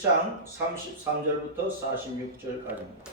1장 33절부터 46절까지입니다.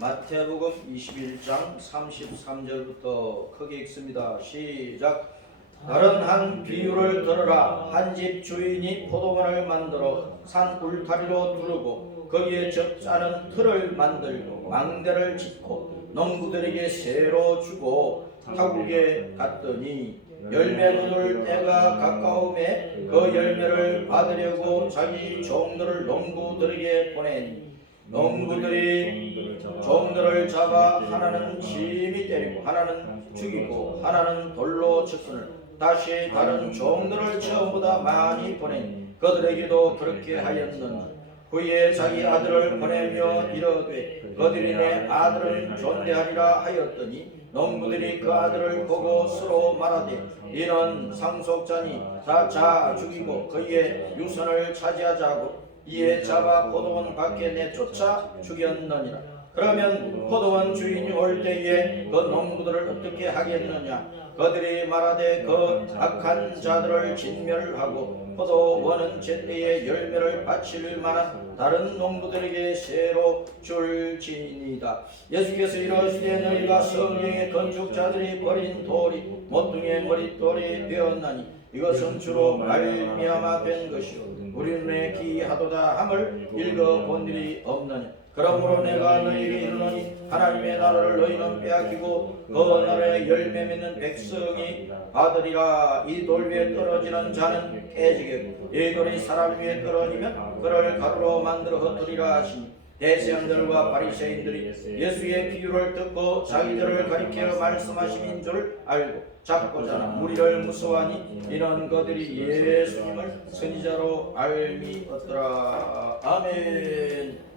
마태복음 21장 33절부터 크게 읽습니다. 시작. 다른 한 비유를 들으라. 한 집 주인이 포도원을 만들어 산 울타리로 두르고 거기에 적잖은 틀을 만들고 망대를 짓고 농부들에게 새로 주고 타국에 갔더니 열매 거둘 때가 가까움에 그 열매를 받으려고 자기 종들을 농부들에게 보내니 농부들이 종들을 잡아 하나는 심히 때리고 하나는 죽이고 하나는 돌로 쳤거늘 다시 다른 종들을 처음보다 많이 보내니 그들에게도 그렇게 하였느니 후에 자기 아들을 보내며 이르되 그들이 내 아들을 존대하리라 하였더니 농부들이 그 아들을 보고 서로 말하되 이는 상속자니 자 죽이고 그의 유선을 차지하자고 이에 잡아 포도원 밖에 내쫓아 죽였느니라. 그러면 포도원 주인이 올 때에 그 농부들을 어떻게 하겠느냐? 그들이 말하되 그 악한 자들을 진멸하고 포도원은 제때에 열매를 바칠 만한 다른 농부들에게 새로 줄지니이다. 예수께서 이르시되 너희가 성경의 건축자들이 버린 돌이 모퉁이의 머릿돌이 되었나니 이것은 주로 말미암아 된 것이요 우리 눈에 기이하도다 함을 읽어본 일이 없느냐. 그러므로 내가 너희에게 이르노니 하나님의 나라를 너희는 빼앗기고 그 나라의 열매 맺는 백성이 받으리라. 이 돌 위에 떨어지는 자는 깨지겠고 이 돌이 사람 위에 떨어지면 그를 가루로 만들어 흩으리라 하시니 대제사장들과 바리새인들이 예수의 비유를 듣고 자기들을 가리켜 말씀하심인 줄 알고 잡고자 무리를 무서워하니 이런 그들이 예수님을 선지자로 알미었더라. 아멘.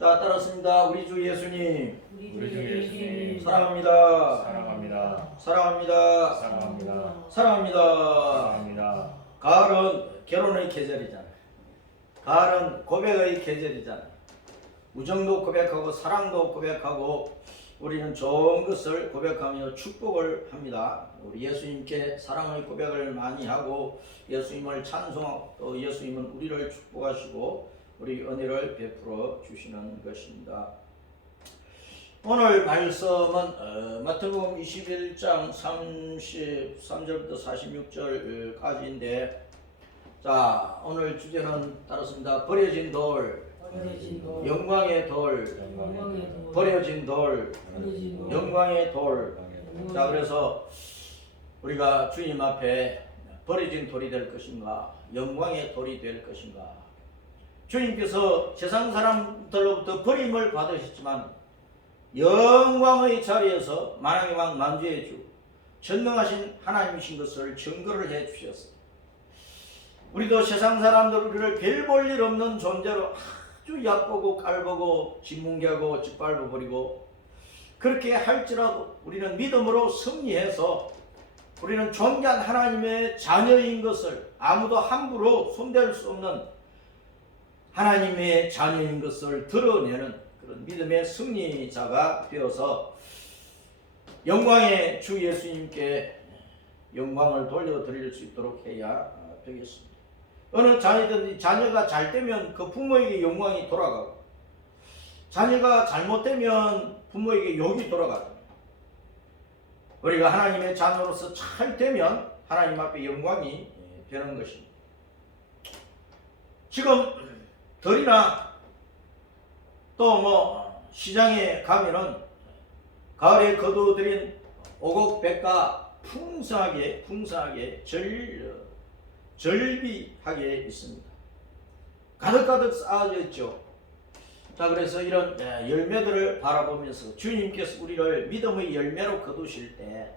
자, 따랐습니다. 우리 주 예수님, 사랑합니다. 사랑합니다. 가을은 결혼의 계절이잖아요. 가을은 고백의 계절이잖아요. 우정도 고백하고 사랑도 고백하고 우리는 좋은 것을 고백하며 축복을 합니다. 우리 예수님께 사랑의 고백을 많이 하고 예수님을 찬송하고 또 예수님은 우리를 축복하시고 우리 은혜를 베풀어 주시는 것입니다. 오늘 말씀은 마태복음 21장 33절부터 46절까지인데 자, 오늘 주제는 따랐습니다. 버려진 돌, 영광의 돌, 버려진 돌, 영광의 돌. 자, 그래서 우리가 주님 앞에 버려진 돌이 될 것인가, 영광의 돌이 될 것인가. 주님께서 세상 사람들로부터 버림을 받으셨지만 영광의 자리에서 만왕의 왕 만주의 주 전능하신 하나님이신 것을 증거를 해 주셨어요. 우리도 세상 사람들 우리를 별 볼 일 없는 존재로 아주 얕보고 깔보고 짓뭉개하고 짓밟아 버리고 그렇게 할지라도 우리는 믿음으로 승리해서 우리는 존귀한 하나님의 자녀인 것을 아무도 함부로 손댈 수 없는 하나님의 자녀인 것을 드러내는 그런 믿음의 승리자가 되어서 영광의 주 예수님께 영광을 돌려드릴 수 있도록 해야 되겠습니다. 어느 자녀든지 자녀가 잘 되면 그 부모에게 영광이 돌아가고 자녀가 잘못되면 부모에게 욕이 돌아가고 우리가 하나님의 자녀로서 잘 되면 하나님 앞에 영광이 되는 것입니다. 지금 덜이나 또 시장에 가면은 가을에 거두어들인 오곡백과 풍성하게 절비하게 있습니다. 가득가득 쌓아져 있죠. 자, 그래서 이런 열매들을 바라보면서 주님께서 우리를 믿음의 열매로 거두실 때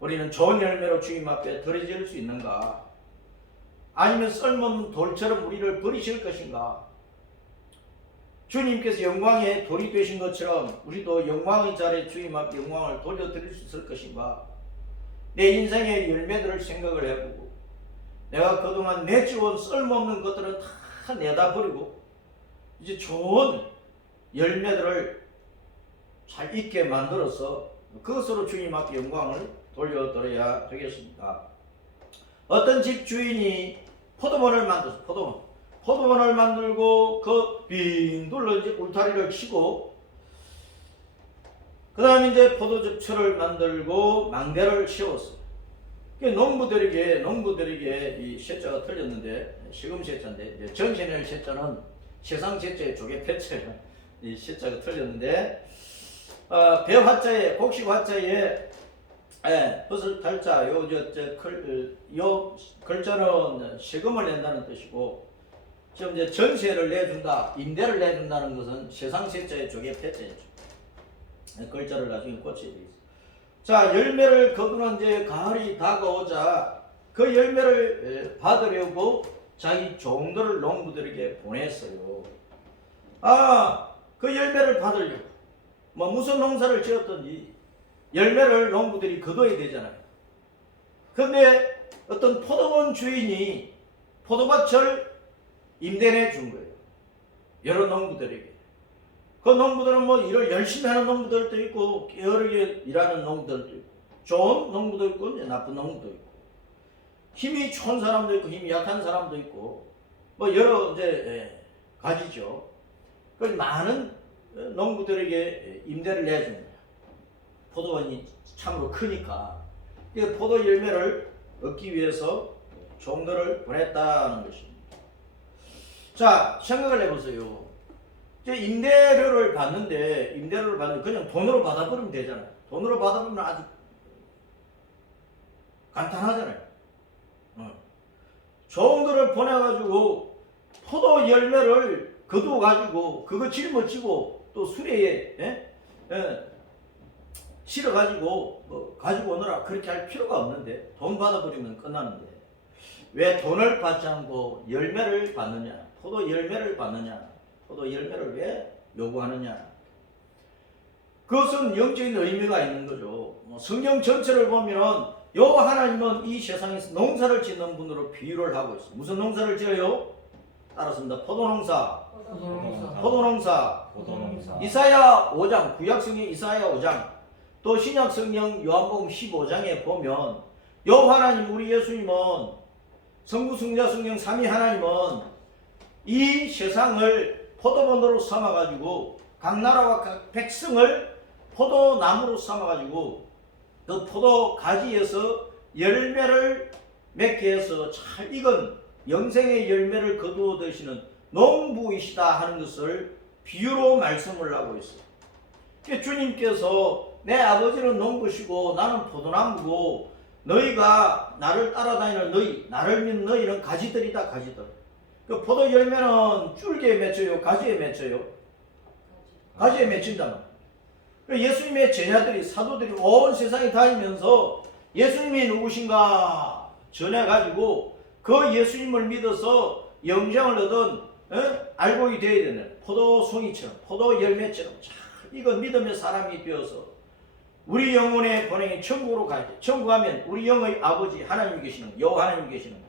우리는 좋은 열매로 주님 앞에 드려질 수 있는가? 아니면 쓸모없는 돌처럼 우리를 버리실 것인가? 주님께서 영광의 돌이 되신 것처럼 우리도 영광의 자리에 주님 앞에 영광을 돌려드릴 수 있을 것인가? 내 인생의 열매들을 생각을 해보고 내가 그동안 내주온 쓸모없는 것들은 다 내다 버리고 이제 좋은 열매들을 잘 있게 만들어서 그것으로 주님 앞에 영광을 돌려드려야 되겠습니다. 어떤 집 주인이 포도원을 만들어서 포도원 포도원을 만들고 그 빙 둘러 이제 울타리를 치고 그 다음에 이제 포도즙철을 만들고 망대를 씌웠어요. 농부들에게 이 세자가 틀렸는데 시금 세자인데 정신의 세자는 세상 세자의 조개 폐체예요. 이 세자가 틀렸는데 배 화자에 곡식 화자에 버섯 달자 요 글자는 세금을 낸다는 뜻이고 지금 이제 전세를 내준다 임대를 내준다는 것은 세상 세자의 조개 폐체죠. 글자를 나중에 고쳐야 되겠습니다. 자, 열매를 거두는 이제 가을이 다가오자 그 열매를 받으려고 자기 종들을 농부들에게 보냈어요. 그 열매를 받으려고 무슨 농사를 지었든지 열매를 농부들이 거둬야 되잖아요. 근데 어떤 포도원 주인이 포도밭을 임대해 준 거예요. 여러 농부들에게. 그 농부들은 일을 열심히 하는 농부들도 있고 게으르게 일하는 농부들도 있고 좋은 농부도 있고 나쁜 농부도 있고 힘이 좋은 사람도 있고 힘이 약한 사람도 있고 여러 이제 가지죠. 그 많은 농부들에게 임대를 내준 거예요. 포도원이 참으로 크니까 포도 열매를 얻기 위해서 종들을 보냈다는 것입니다. 자, 생각을 해보세요. 임대료를 받는데 그냥 돈으로 받아버리면 되잖아요. 돈으로 받아버리면 아주 간단하잖아요. 종들을 보내가지고 포도 열매를 거두어가지고 그거 짊어지고 또 수레에 실어가지고 가지고 오느라 그렇게 할 필요가 없는데 돈 받아버리면 끝나는데 왜 돈을 받지 않고 열매를 받느냐, 포도 열매를 받느냐, 포도 열매를 왜 요구하느냐? 그것은 영적인 의미가 있는 거죠. 성경 전체를 보면 요 하나님은 이 세상에서 농사를 짓는 분으로 비유를 하고 있어요. 무슨 농사를 지어요? 따랐습니다. 포도농사. 이사야 5장, 구약성경 이사야 5장, 또 신약성경 요한복음 15장에 보면 요 하나님 우리 예수님은 성부성자성령 삼위 하나님은 이 세상을 포도원으로 삼아가지고 각 나라와 각 백성을 포도나무로 삼아가지고 그 포도 가지에서 열매를 맺게 해서 잘 익은 영생의 열매를 거두어 드시는 농부이시다 하는 것을 비유로 말씀을 하고 있어요. 주님께서 내 아버지는 농부시고 나는 포도나무고 너희가 나를 따라다니는 너희, 나를 믿는 너희는 가지들이다, 가지들. 그 포도 열매는 줄기에 맺혀요, 가지에 맺혀요? 가지에 맺힌단 말이에요. 예수님의 제자들이, 사도들이 온 세상에 다니면서 예수님이 누구신가 전해가지고 그 예수님을 믿어서 영생을 얻은 알고 되어야 되는 포도송이처럼, 포도 열매처럼 잘 익은 믿음의 사람이 되어서 우리 영혼의 본행이 천국으로 가야 돼. 천국 가면 우리 영의 아버지 하나님이 계시는 거예요. 여호와 하나님이 계시는 거예요.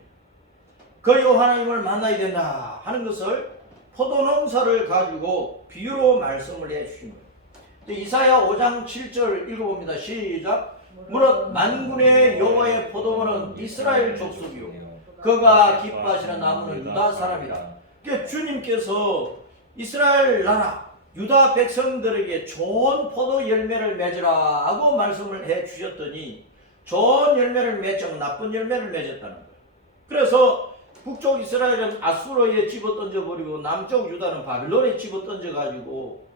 그 여호와 하나님을 만나야 된다 하는 것을 포도농사를 가지고 비유로 말씀을 해주신 거예요. 이사야 5장 7절 읽어봅니다. 시작. 무릇 만군의 여호와의 포도원은 이스라엘 족속이요 그가 기뻐하시는 나무는 유다 사람이라. 그러니까 주님께서 이스라엘 나라 유다 백성들에게 좋은 포도 열매를 맺으라 하고 말씀을 해 주셨더니 좋은 열매를 맺지 나쁜 열매를 맺었다는 거예요. 그래서 북쪽 이스라엘은 아수르에 집어던져 버리고 남쪽 유다는 바빌론에 집어던져 가지고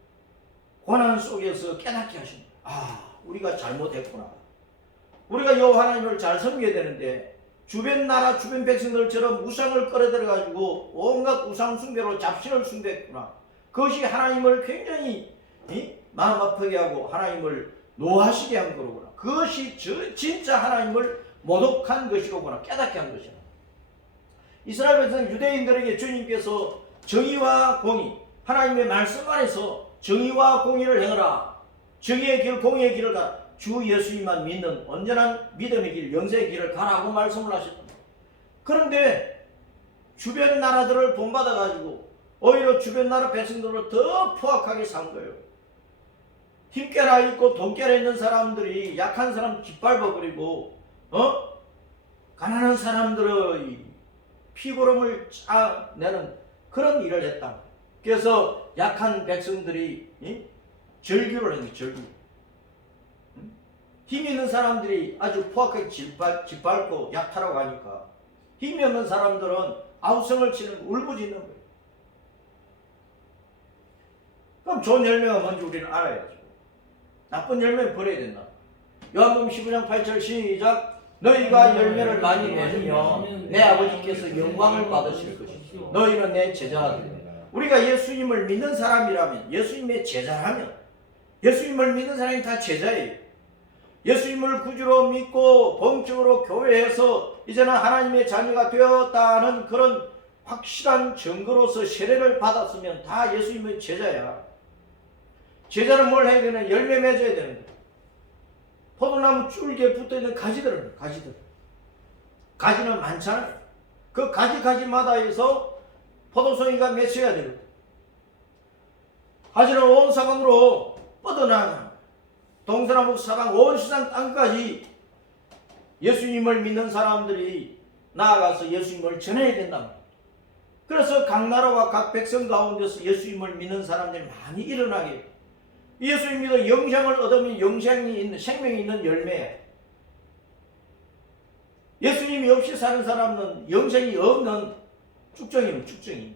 고난 속에서 깨닫게 하신 거예요. 우리가 잘못했구나. 우리가 여호와 하나님을 잘 섬겨야 되는데 주변 나라 주변 백성들처럼 우상을 끌어들여 가지고 온갖 우상 숭배로 잡신을 숭배했구나. 그것이 하나님을 굉장히 마음 아프게 하고 하나님을 노하시게 한 거로구나. 그것이 진짜 하나님을 모독한 것이로구나. 깨닫게 한 것이야. 이스라엘 백성 유대인들에게 주님께서 정의와 공의, 하나님의 말씀 안에서 정의와 공의를 행하라. 정의의 길, 공의의 길을 가라. 주 예수님만 믿는 온전한 믿음의 길, 영생의 길을 가라고 말씀을 하셨다. 그런데 주변 나라들을 본받아가지고 오히려 주변 나라 백성들을 더 포악하게 산 거예요. 힘깨라 있고 돈깨라 있는 사람들이 약한 사람 짓밟아버리고 가난한 사람들의 피고름을 짜내는 그런 일을 했다. 그래서 약한 백성들이 절규를 했는데 절규. 힘 있는 사람들이 아주 포악하게 짓밟고 약탈하고 하니까 힘이 없는 사람들은 아우성을 치는 울부짖는 거예요. 그럼 좋은 열매가 뭔지 우리는 알아야죠. 나쁜 열매는 버려야 된다. 요한복음 15장 8절 시작. 너희가 열매를 많이 맺으면 내 아버지께서 영광을 받으실 것이다. 너희는 내 제자가 되리라. 우리가 예수님을 믿는 사람이라면, 예수님의 제자라면, 예수님을 믿는 사람이 다 제자예요. 예수님을 구주로 믿고 본격으로 교회에서 이제는 하나님의 자녀가 되었다는 그런 확실한 증거로서 세례를 받았으면 다 예수님의 제자야. 제자는 뭘 해야 되나? 열매 맺어야 되는 거야. 포도나무 줄기에 붙어있는 가지들. 가지는 많잖아요. 그 가지마다에서 포도송이가 맺혀야 되거든. 가지는 온 사방으로 뻗어나가는, 동서남북 사방 온 세상 땅까지 예수님을 믿는 사람들이 나아가서 예수님을 전해야 된다. 그래서 각 나라와 각 백성 가운데서 예수님을 믿는 사람들이 많이 일어나게, 예수님 믿어 영생을 얻으면 영생이 있는, 생명이 있는 열매. 예수님이 없이 사는 사람은 영생이 없는 쭉정이에요. 쭉정이.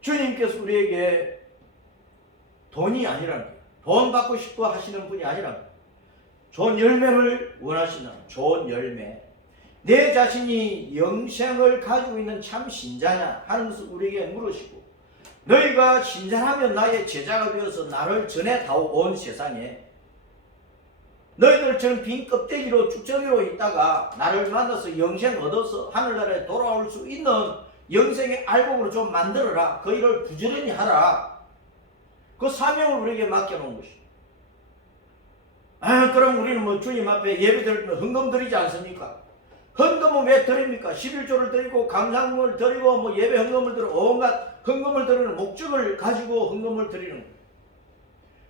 주님께서 우리에게 돈이 아니라는 거예요. 돈 받고 싶어 하시는 분이 아니라는 거예요. 좋은 열매를 원하시는, 좋은 열매. 내 자신이 영생을 가지고 있는 참 신자냐 하는 것을 우리에게 물으시고, 너희가 신자라면 나의 제자가 되어서 나를 전해다오. 온 세상에 너희들처럼 빈 껍데기로 쭉정이로 있다가 나를 만나서 영생 얻어서 하늘나라에 돌아올 수 있는 영생의 알곡으로 좀 만들어라. 그 일을 부지런히 하라. 그 사명을 우리에게 맡겨놓은 것이죠. 그럼 우리는 뭐 주님 앞에 예배 드리면 헌금 드리지 않습니까? 헌금은 왜 드립니까? 11조를 드리고 감사금을 드리고 뭐 예배 헌금을 드리고 온갖 헌금을 드리는 목적을 가지고 헌금을 드리는 거예요.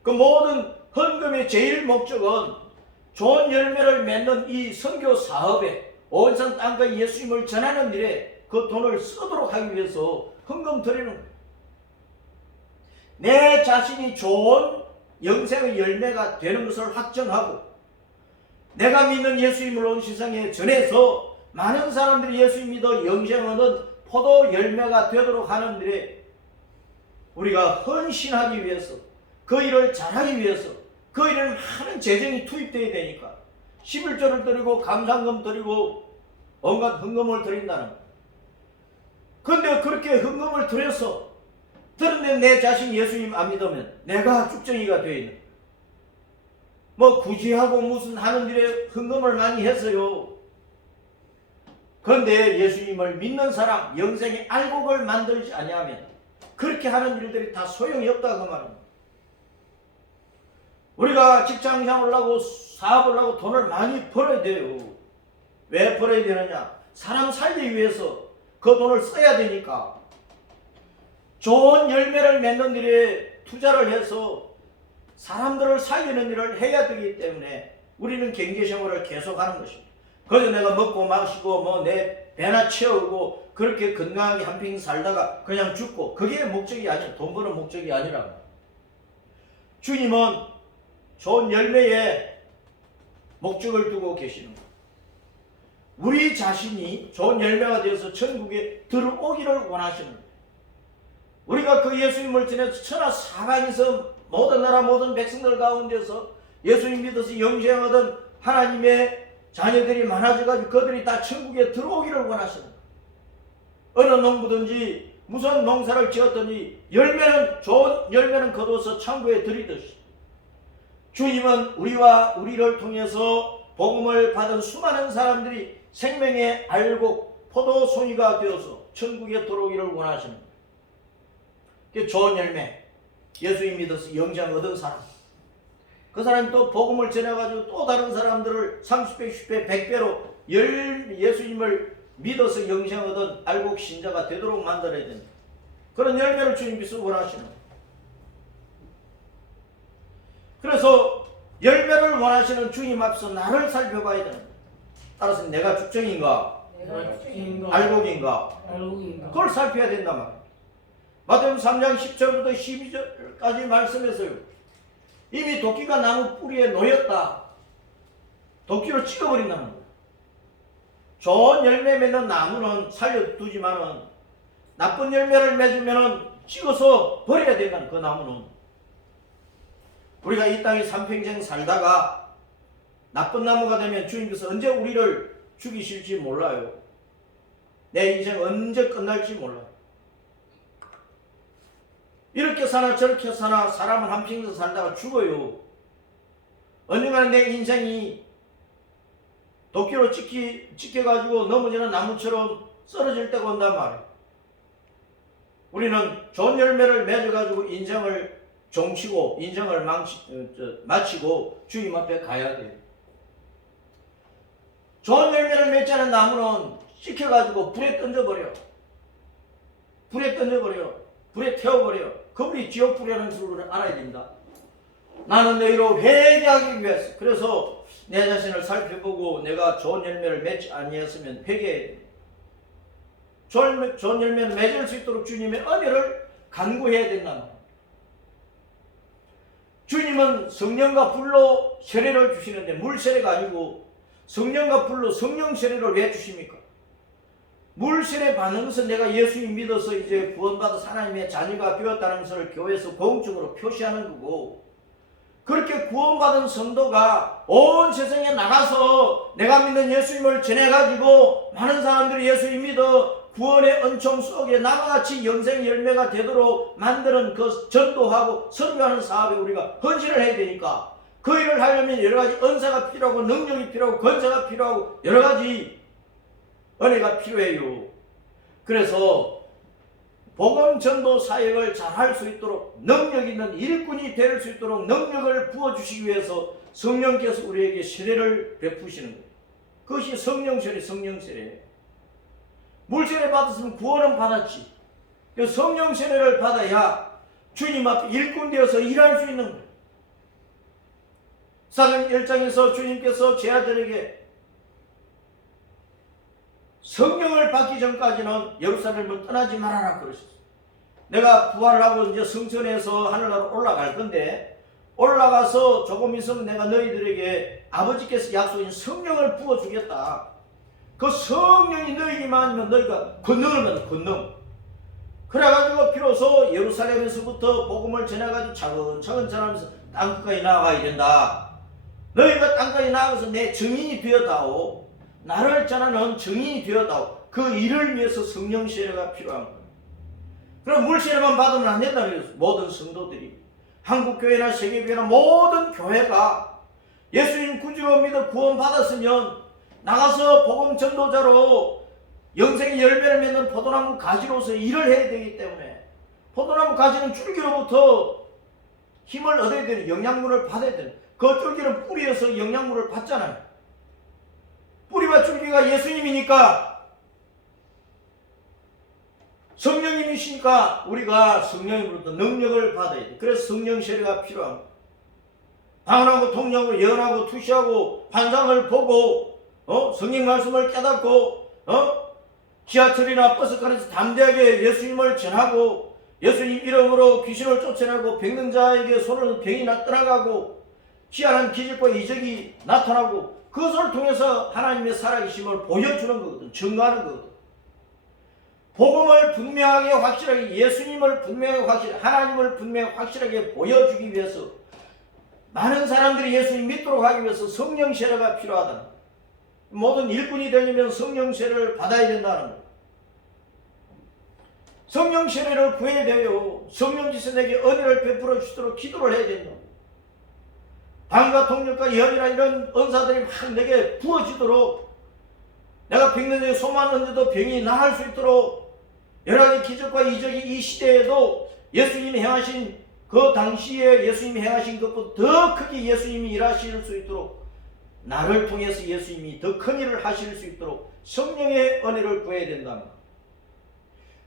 그 모든 헌금의 제일 목적은 좋은 열매를 맺는 이 선교 사업에, 온 세상 땅까지 예수님을 전하는 일에 그 돈을 쓰도록 하기 위해서 헌금 드리는 거예요. 내 자신이 좋은 영생의 열매가 되는 것을 확정하고, 내가 믿는 예수님을 온 세상에 전해서 많은 사람들이 예수님 믿어 영생하는 포도 열매가 되도록 하는 일에 우리가 헌신하기 위해서, 그 일을 잘하기 위해서 그 일에는 많은 재정이 투입되어야 되니까 11조를 드리고 감사금 드리고 온갖 헌금을 드린다는 거예요. 그런데 그렇게 헌금을 드려서 그런데 내 자신 예수님 안 믿으면 내가 쭉정이가 되어 있는, 뭐 구제하고 무슨 하는 일에 헌금을 많이 했어요. 그런데 예수님을 믿는 사람, 영생의 알곡을 만들지 아니하면 그렇게 하는 일들이 다 소용이 없다고 말합니다. 우리가 직장생활을 하고 사업을 하고 돈을 많이 벌어야 돼요. 왜 벌어야 되느냐? 사람 살기 위해서 그 돈을 써야 되니까. 좋은 열매를 맺는 일에 투자를 해서 사람들을 살리는 일을 해야 되기 때문에 우리는 경제생활을 계속하는 것입니다. 그래서 내가 먹고 마시고 뭐 내 배나 채우고 그렇게 건강하게 한 평 살다가 그냥 죽고, 그게 목적이 아니라, 돈 버는 목적이 아니라, 주님은 좋은 열매에 목적을 두고 계시는 거예요. 우리 자신이 좋은 열매가 되어서 천국에 들어오기를 원하시는 거예요. 우리가 그 예수님을 전해서 천하 사방에서 모든 나라 모든 백성들 가운데서 예수님 믿어서 영생하던 하나님의 자녀들이 많아져가지고 그들이 다 천국에 들어오기를 원하시는 거예요. 어느 농부든지 무슨 농사를 지었더니 열매는, 좋은 열매는 거둬서 창고에 들이듯이 주님은 우리와 우리를 통해서 복음을 받은 수많은 사람들이 생명의 알곡 포도송이가 되어서 천국에 들어오기를 원하시는 거예요. 좋은 열매, 예수님 믿어서 영생 얻은 사람, 그 사람이 또 복음을 전해가지고 또 다른 사람들을 30배, 10배, 100배로 예수님을 믿어서 영생 얻은 알곡 신자가 되도록 만들어야 됩니다. 그런 열매를 주님께서 원하시는 거예요. 그래서 열매를 원하시는 주님 앞서 나를 살펴봐야 되는 거예요. 따라서 내가 쭉정인가? 내가 주인가 알곡인가? 알곡인가. 그걸 살펴야 된단 말이에요. 마태복음 3장 10절부터 12절까지 말씀에서요. 이미 도끼가 나무 뿌리에 놓였다. 도끼로 찍어버린다는 거예요. 좋은 열매 맺는 나무는 살려두지만은 나쁜 열매를 맺으면은 찍어서 버려야 된다는 그 나무는. 우리가 이 땅에 삼평생 살다가 나쁜 나무가 되면 주님께서 언제 우리를 죽이실지 몰라요. 내 인생 언제 끝날지 몰라요. 이렇게 사나 저렇게 사나 사람은 한평생 살다가 죽어요. 언젠가는 내 인생이 도끼로 찍혀가지고 넘어지는 나무처럼 쓰러질 때가 온단 말이에요. 우리는 좋은 열매를 맺어가지고 인생을 종치고 인생을 마치고 주님 앞에 가야 돼요. 좋은 열매를 맺지 않은 나무는 찍혀가지고 불에 던져버려. 불에 태워버려. 그분이 지옥불이라는 줄을 알아야 됩니다. 나는 너희로 회개하기 위해서. 그래서 내 자신을 살펴보고 내가 좋은 열매를 맺지 아니했으면 회개해야 됩니다. 좋은 열매를 맺을 수 있도록 주님의 은혜를 간구해야 된다는 거예요. 주님은 성령과 불로 세례를 주시는데 물 세례가 아니고 성령과 불로 성령 세례를 왜 주십니까? 물 세례 받는 것은 내가 예수님 믿어서 이제 구원받아서 하나님의 자녀가 되었다는 것을 교회에서 공적으로 표시하는 거고, 그렇게 구원받은 성도가 온 세상에 나가서 내가 믿는 예수님을 전해가지고 많은 사람들이 예수님 믿어 구원의 은총 속에 나같이 영생 열매가 되도록 만드는 그 전도하고 설교하는 사업에 우리가 헌신을 해야 되니까, 그 일을 하려면 여러 가지 은사가 필요하고 능력이 필요하고 권세가 필요하고 여러 가지 은혜가 필요해요. 그래서 복음 전도 사역을 잘 할 수 있도록 능력 있는 일꾼이 될 수 있도록 능력을 부어주시기 위해서 성령께서 우리에게 세례를 베푸시는 거예요. 그것이 성령 세례예요. 물 세례 받았으면 구원은 받았지. 성령 세례를 받아야 주님 앞에 일꾼 되어서 일할 수 있는 거예요. 사도행 1장에서 주님께서 제 아들에게 성령을 받기 전까지는 예루살렘을 떠나지 말아라 그러셨어요. 내가 부활을 하고 이제 성천에서 하늘나라로 올라갈 건데, 올라가서 조금 있으면 내가 너희들에게 아버지께서 약속인 성령을 부어주겠다. 그 성령이 너희에게만 있으면 너희가 권능을 받아, 권능. 그래가지고 비로소 예루살렘에서부터 복음을 전해가지고 차근차근 전하면서 땅끝까지 나아가야 된다. 너희가 땅까지 나아가서 내 증인이 되었다오. 나를 전하는 증인이 되었다오. 그 일을 위해서 성령 세례가 필요한 거예요. 그럼 물 세례만 받으면 안 된다 그랬어요. 모든 성도들이, 한국교회나 세계교회나 모든 교회가 예수님 구주로 믿어 구원 받았으면 나가서 복음 전도자로 영생의 열매를 맺는 포도나무 가지로서 일을 해야 되기 때문에, 포도나무 가지는 줄기로부터 힘을 얻어야 되는, 영양분을 받아야 되는, 그 줄기는 뿌리에서 영양분을 받잖아요. 뿌리와 줄기가 예수님이니까, 성령님이시니까 우리가 성령으로부터 능력을 받아야 돼. 그래서 성령 세례가 필요합니다. 방언하고 통역하고 예언하고 투시하고 환상을 보고 성령 말씀을 깨닫고 지하철이나 버스칸에서 담대하게 예수님을 전하고 예수님 이름으로 귀신을 쫓아내고 병능자에게 손을 병이 떠나가고 희한한 기적과 이적이 나타나고, 그것을 통해서 하나님의 살아계심을 보여주는 거거든. 증거하는 거거든. 복음을 분명하게 확실하게, 예수님을 분명하게 확실하게, 하나님을 분명하게 확실하게 보여주기 위해서, 많은 사람들이 예수님 믿도록 하기 위해서 성령 세례가 필요하다. 모든 일꾼이 되려면 성령 세례를 받아야 된다는 거예요. 성령 세례를 구해야 돼요. 성령께서 내게 은혜를 베풀어 주시도록 기도를 해야 된다. 방과 통역과 예언이나 이런 은사들이 막 내게 부어지도록, 내가 병든데 소망하는데도 병이 나을 수 있도록, 여러 가지 기적과 이적이 이 시대에도 예수님이 행하신 그 당시에 예수님이 행하신 것보다 더 크게 예수님이 일하실 수 있도록, 나를 통해서 예수님이 더 큰 일을 하실 수 있도록 성령의 은혜를 구해야 된답니다.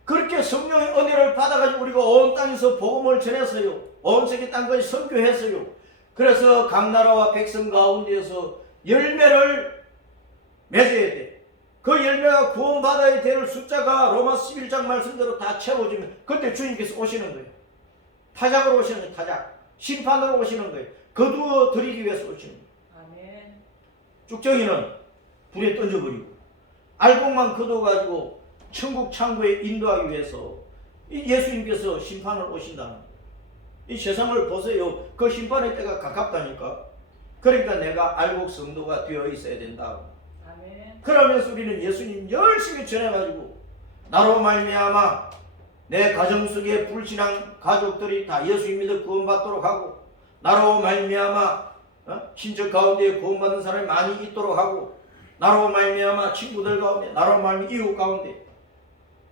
그렇게 성령의 은혜를 받아가지고 우리가 온 땅에서 복음을 전해서요, 온 세계 땅까지 선교했어요. 그래서 각 나라와 백성 가운데에서 열매를 맺어야 돼. 그 열매가 구원받아야 될 숫자가 로마 11장 말씀대로 다 채워지면 그때 주님께서 오시는 거예요. 타작으로 오시는 거예요. 타작. 심판으로 오시는 거예요. 거두어 드리기 위해서 오시는 거예요. 아멘. 쭉정이는 불에 던져버리고 알곡만 거둬가지고 천국 창고에 인도하기 위해서 이 예수님께서 심판을 오신다는 거예요. 이 세상을 보세요. 그 심판의 때가 가깝다니까. 그러니까 내가 알곡 성도가 되어 있어야 된다. 아멘. 그러면서 우리는 예수님 열심히 전해가지고 나로 말미암아 내 가정 속에 불신앙 가족들이 다 예수님 믿어 구원받도록 하고 나로 말미암아 친척 가운데 구원받는 사람이 많이 있도록 하고 나로 말미암아 친구들 가운데 나로 말미암아 이웃 가운데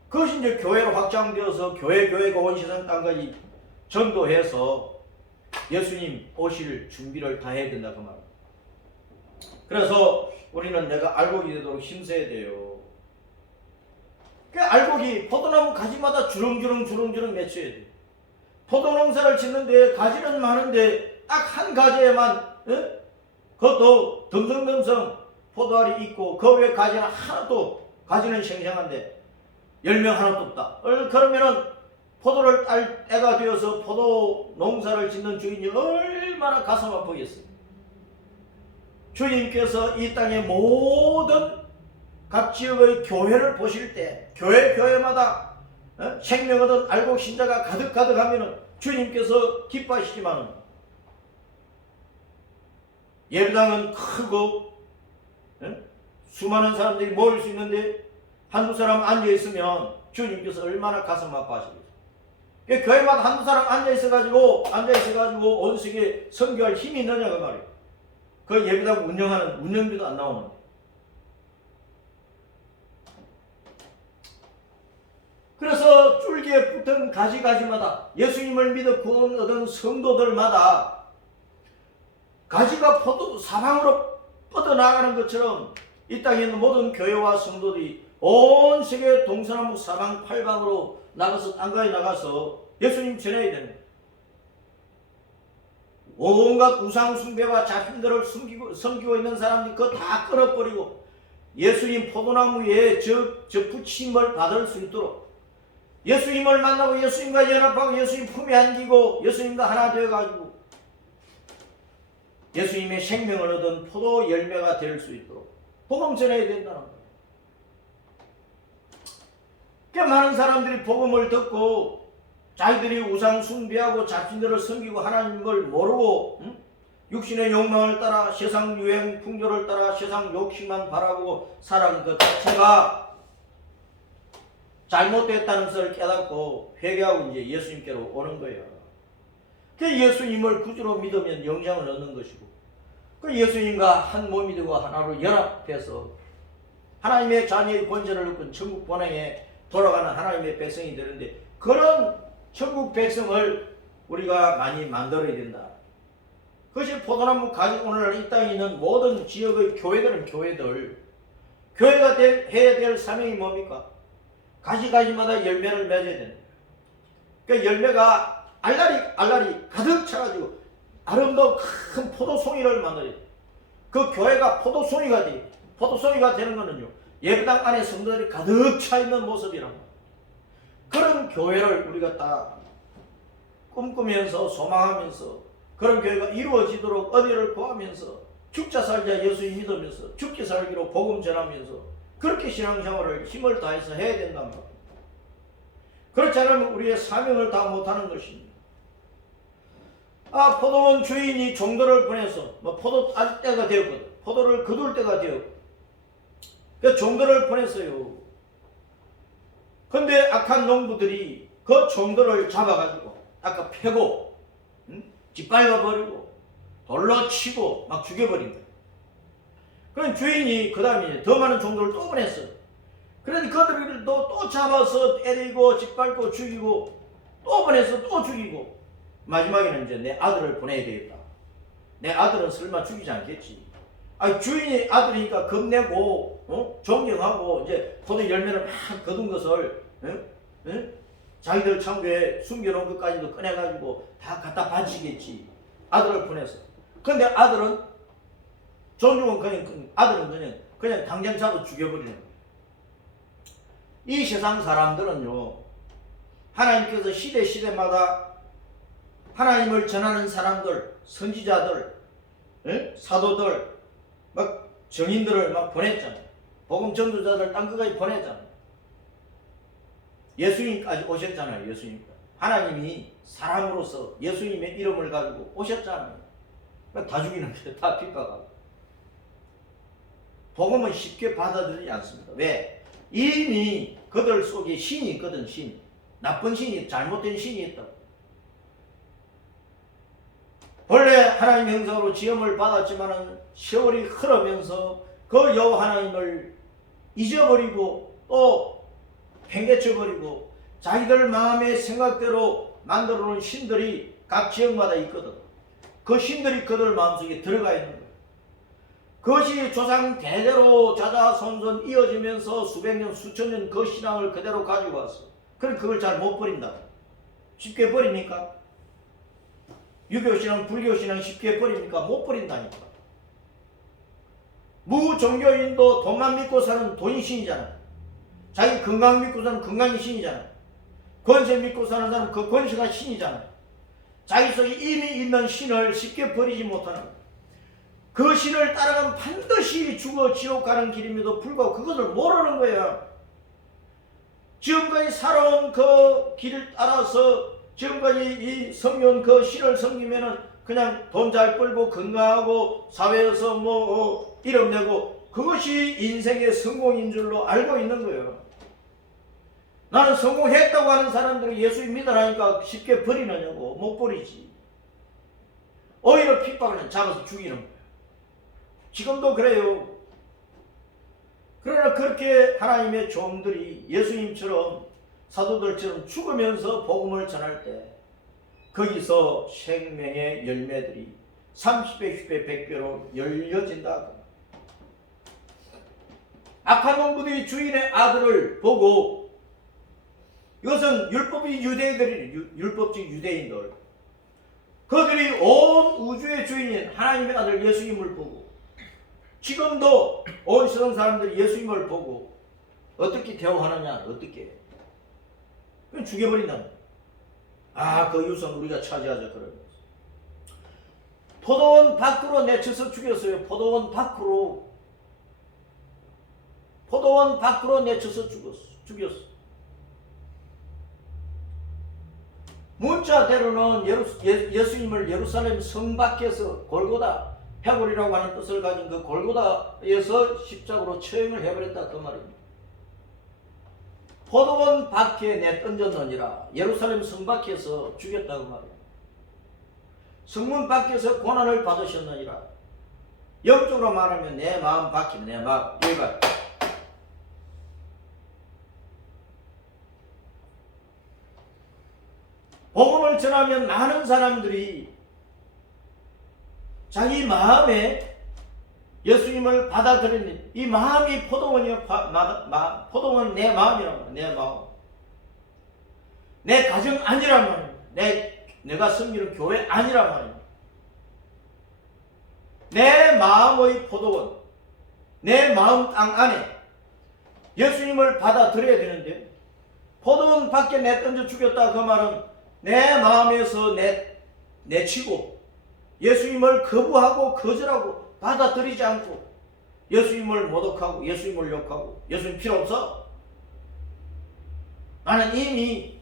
그것이 이제 교회로 확장되어서 교회가 온 세상 땅까지 전도해서 예수님 오실 준비를 다 해야 된다 그 말이에요. 그래서 우리는 내가 알곡이 되도록 힘써야 돼요. 그 알곡이 포도나무 가지마다 주렁주렁 맺혀야 돼요. 포도농사를 짓는데 가지는 많은데 딱 한 가지에만 그것도 듬성듬성 포도알이 있고 그 외 가지는 하나도 가지는 생생한데 열매 하나도 없다. 그러면은 포도를 딸 때가 되어서 포도 농사를 짓는 주인이 얼마나 가슴 아프겠어요. 주님께서 이 땅의 모든 각 지역의 교회를 보실 때 교회마다 생명 얻은 알곡 신자가 가득하면은 주님께서 기뻐하시지만 예배당은 크고 수많은 사람들이 모일 수 있는데 한두 사람 앉아있으면 주님께서 얼마나 가슴 아파하시겠어요. 교회마다 한두 사람 앉아있어가지고 온 세계에 선교할 힘이 있느냐 그 말이에요. 그 예배당 운영하는 운영비도 안 나오는데. 그래서 줄기에 붙은 가지마다 예수님을 믿어 구원 얻은 성도들마다 가지가 포도 사방으로 뻗어나가는 것처럼 이 땅에 있는 모든 교회와 성도들이 온 세계 동서남북 사방팔방으로 나가서 땅가에 나가서 예수님 전해야 되는 거예요. 온갖 우상 숭배와 잡힌들을 섬기고 있는 사람들이 그거 다 끊어버리고 예수님 포도나무에 저 부침을 받을 수 있도록 예수님을 만나고 예수님과 연합하고 예수님 품에 안기고 예수님과 하나 되어가지고 예수님의 생명을 얻은 포도 열매가 될 수 있도록 복음 전해야 된다는 거예요. 꽤 많은 사람들이 복음을 듣고 자기들이 우상 숭배하고 자신들을 섬기고 하나님을 모르고 육신의 욕망을 따라 세상 유행 풍조를 따라 세상 욕심만 바라보고 살아가는 그 자체가 잘못됐다는 것을 깨닫고 회개하고 이제 예수님께로 오는 거예요. 그 예수님을 구주로 믿으면 영생을 얻는 것이고 그 예수님과 한 몸이 되고 하나로 연합해서 하나님의 자녀의 권세를 얻고 천국 본향에 돌아가는 하나님의 백성이 되는데 그런 천국 백성을 우리가 많이 만들어야 된다. 그것이 포도나무 가지 오늘날 이 땅에 있는 모든 지역의 교회가 해야 될 사명이 뭡니까? 가지마다 열매를 맺어야 된다. 그 열매가 알알이 가득 차가지고 아름다운 큰 포도송이를 만들어야 돼. 그 교회가 포도송이가 돼. 포도송이가 되는 거는요. 예배당 안에 성도들이 가득 차 있는 모습이란 말이에요. 그런 교회를 우리가 다 꿈꾸면서 소망하면서 그런 교회가 이루어지도록 어디를 구하면서 죽자 살자 예수 믿으면서 죽기 살기로 복음 전하면서 그렇게 신앙생활을 힘을 다해서 해야 된단 말이에요. 그렇지 않으면 우리의 사명을 다 못하는 것입니다. 포도원 주인이 종들을 보내서 포도 딸 때가 되었거든. 포도를 거둘 때가 되었고 그 종들을 보냈어요. 근데 악한 농부들이 그 종들을 잡아가지고 아까 패고 짓밟아버리고 돌로 치고 막 죽여버린 거예요. 그럼 주인이 그 다음에 더 많은 종들을 또 보냈어요. 그런데 그들을 또 잡아서 때리고 짓밟고 죽이고 또 보내서 또 죽이고 마지막에는 이제 내 아들을 보내야 되겠다. 내 아들은 설마 죽이지 않겠지. 주인이 아들이니까 겁내고 존경하고 이제 포도 열매를 막 거둔 것을 자기들 창고에 숨겨놓은 것까지도 꺼내가지고 다 갖다 바치겠지. 아들을 보내서. 근데 아들은 존중은 아들은 그냥 당장 잡아 죽여버리는 거예요. 이 세상 사람들은요, 하나님께서 시대마다 하나님을 전하는 사람들, 선지자들, 사도들, 막 정인들을 막 보냈잖아요. 복음 전도자들 땅끝까지 보냈잖아요. 예수님까지 오셨잖아요. 예수님까지. 하나님이 사람으로서 예수님의 이름을 가지고 오셨잖아요. 다 죽이는 거예요. 다 핍박하고. 복음은 쉽게 받아들이지 않습니다. 왜? 이미 그들 속에 신이 있거든. 신. 나쁜 신이, 잘못된 신이 있다고. 본래 하나님 형상으로 지음을 받았지만 세월이 흐르면서 그 여호와 하나님을 잊어버리고 또 팽개쳐버리고 자기들 마음의 생각대로 만들어 놓은 신들이 각 지역마다 있거든. 그 신들이 그들 마음속에 들어가 있는 거예요. 그것이 조상 대대로 자자손손 이어지면서 수백 년 수천 년 그 신앙을 그대로 가지고 왔어. 그럼 그걸 잘 못 버린다. 쉽게 버립니까? 유교신앙, 불교신앙 쉽게 버립니까? 못 버린다니까. 무종교인도 돈만 믿고 사는 돈이 신이잖아. 자기 건강 믿고 사는 건강이 신이잖아. 권세 믿고 사는 사람 그 권세가 신이잖아. 자기 속에 이미 있는 신을 쉽게 버리지 못하는 거야. 그 신을 따라가면 반드시 죽어 지옥 가는 길임에도 불구하고 그것을 모르는 거야. 지금까지 살아온 그 길을 따라서 지금까지 이 섬겨온 그 신을 섬기면은 그냥 돈 잘 벌고 건강하고 사회에서 이름 내고 그것이 인생의 성공인 줄로 알고 있는 거예요. 나는 성공했다고 하는 사람들이 예수 믿으라니까 쉽게 버리느냐고. 못 버리지. 오히려 핍박을 잡아서 죽이는 거예요. 지금도 그래요. 그러나 그렇게 하나님의 종들이 예수님처럼 사도들처럼 죽으면서 복음을 전할 때 거기서 생명의 열매들이 30배, 10배, 100배로 열려진다. 악한 농부들이 주인의 아들을 보고, 이것은 율법이 율법적 유대인들, 그들이 온 우주의 주인인 하나님의 아들 예수님을 보고, 지금도 온 세상 사람들이 예수님을 보고 어떻게 대우하느냐? 어떻게? 그냥 죽여버린다. 그 유선 우리가 차지하자 그러면서 포도원 밖으로 내쳐서 죽였어요. 포도원 밖으로 내쳐서 죽였어. 문자대로는 예수님을 예루살렘 성 밖에서 골고다, 해골이라고 하는 뜻을 가진 그 골고다에서 십자가로 처형을 해버렸다 그 말입니다. 포도원 밖에 내던졌느니라. 예루살렘 성 밖에서 죽였다고 말이에요. 성문 밖에서 고난을 받으셨느니라. 영적으로 말하면 내 마음 밖이면 내 마음 여기가 복음을 전하면 많은 사람들이 자기 마음에 예수님을 받아들이는 이 마음이 포도원이요. 포도원은 내 마음이라고. 내 마음. 내 가정 아니란 말입니다. 내가 섬기는 교회 아니란 말입니다. 내 마음의 포도원, 내 마음 땅 안에 예수님을 받아들여야 되는데, 포도원 밖에 내던져 죽였다 그 말은 내 마음에서 내치고 예수님을 거부하고 거절하고 받아들이지 않고 예수님을 모독하고 예수님을 욕하고 예수님 필요 없어. 나는 이미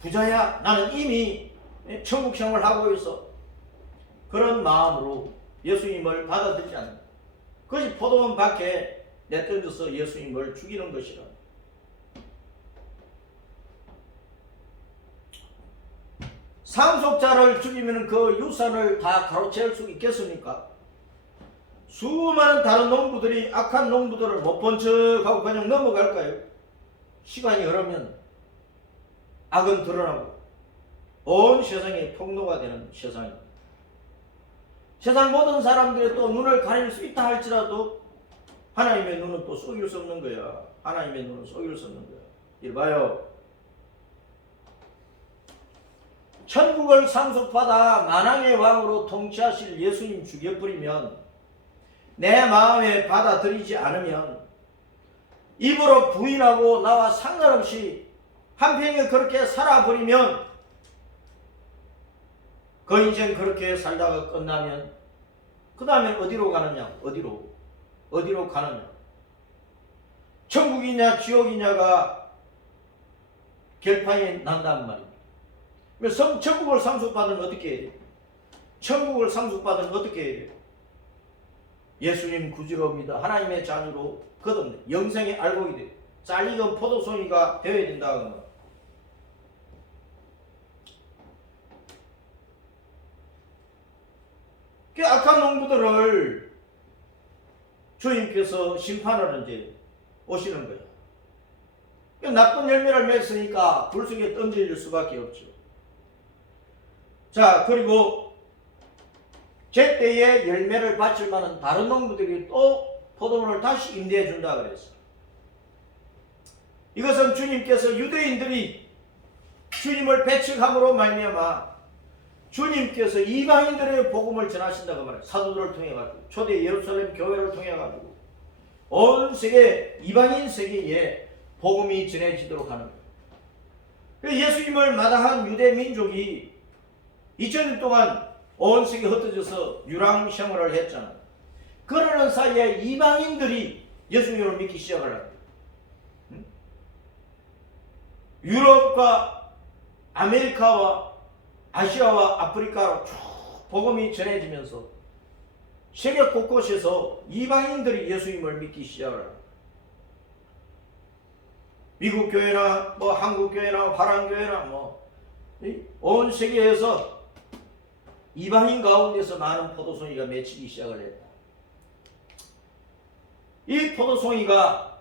부자야. 나는 이미 천국 생활하고 있어. 그런 마음으로 예수님을 받아들이지 않는 그것이 포도원 밖에 내던져서 예수님을 죽이는 것이라. 상속자를 죽이면 그 유산을 다 가로채울 수 있겠습니까? 수많은 다른 농부들이 악한 농부들을 못 본 척하고 그냥 넘어갈까요? 시간이 흐르면 악은 드러나고 온 세상이 폭로가 되는 세상입니다. 세상 모든 사람들이 또 눈을 가릴 수 있다 할지라도 하나님의 눈은 또 속일 수 없는 거야. 하나님의 눈은 속일 수 없는 거야. 이리 봐요. 천국을 상속받아 만왕의 왕으로 통치하실 예수님 죽여버리면, 내 마음에 받아들이지 않으면 입으로 부인하고 나와 상관없이 한평에 그렇게 살아버리면 그 인생 그렇게 살다가 끝나면 그 다음에 어디로 가느냐? 어디로 가느냐? 천국이냐 지옥이냐가 결판이 난단 말입니다. 천국을 상속받으면 어떻게 해야 돼요? 천국을 상속받으면 어떻게 해야 돼요? 예수님 구주로 믿어 하나님의 자녀로 거듭내 영생의 알곡이 돼 잘익은 포도송이가 되어야 된다. 그 악한 농부들을 주님께서 심판을 이제 오시는 거예요. 나쁜 열매를 맺으니까 불 속에 던질 수밖에 없죠. 자, 그리고 제때에 열매를 바칠 만한 다른 농부들이 또 포도원을 다시 임대해 준다 그랬어요. 이것은 주님께서 유대인들이 주님을 배척함으로 말미암아 주님께서 이방인들의 복음을 전하신다고 말해요. 사도들을 통해 가지고 초대 예루살렘 교회를 통해 가지고 온 세계 이방인 세계에 복음이 전해지도록 하는 거예요. 예수님을 마다한 유대 민족이 2000년 동안 온 세계에 흩어져서 유랑생활을 했잖아요. 그러는 사이에 이방인들이 예수님을 믿기 시작을 합니다. 유럽과 아메리카와 아시아와 아프리카로 쭉 복음이 전해지면서 세계 곳곳에서 이방인들이 예수님을 믿기 시작을 합니다. 미국 교회나 한국 교회나 화랑 교회나 온 세계에서 이방인 가운데서 많은 포도송이가 맺히기 시작을 했다. 이 포도송이가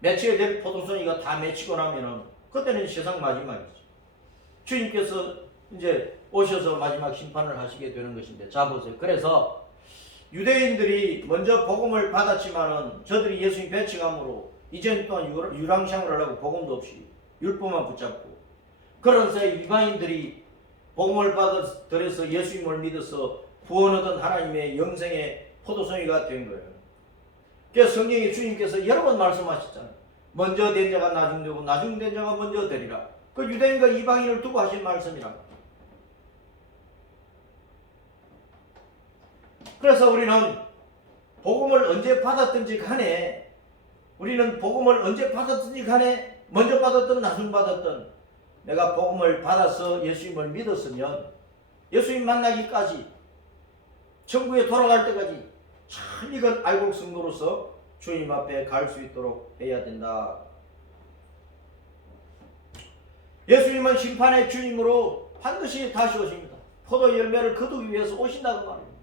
맺히게 될 포도송이가 다 맺히고 나면은 그때는 세상 마지막이죠. 주님께서 이제 오셔서 마지막 심판을 하시게 되는 것인데, 자 보세요. 그래서 유대인들이 먼저 복음을 받았지만은 저들이 예수님 배척함으로 2년 동안 유랑생활을 하고 복음도 없이 율법만 붙잡고, 그러면서 이방인들이 복음을 받아들여서 예수님을 믿어서 구원 얻은 하나님의 영생의 포도송이가 된 거예요. 그래서 성경에 주님께서 여러 번 말씀하셨잖아요. 먼저 된 자가 나중 되고 나중 된 자가 먼저 되리라. 그 유대인과 이방인을 두고 하신 말씀이라. 그래서 우리는 복음을 언제 받았든지 간에 먼저 받았든 나중 받았든 내가 복음을 받아서 예수님을 믿었으면 예수님 만나기까지 천국에 돌아갈 때까지 참 이건 알곡 성도로서 주님 앞에 갈 수 있도록 해야 된다. 예수님은 심판의 주님으로 반드시 다시 오십니다. 포도 열매를 거두기 위해서 오신다고 말입니다.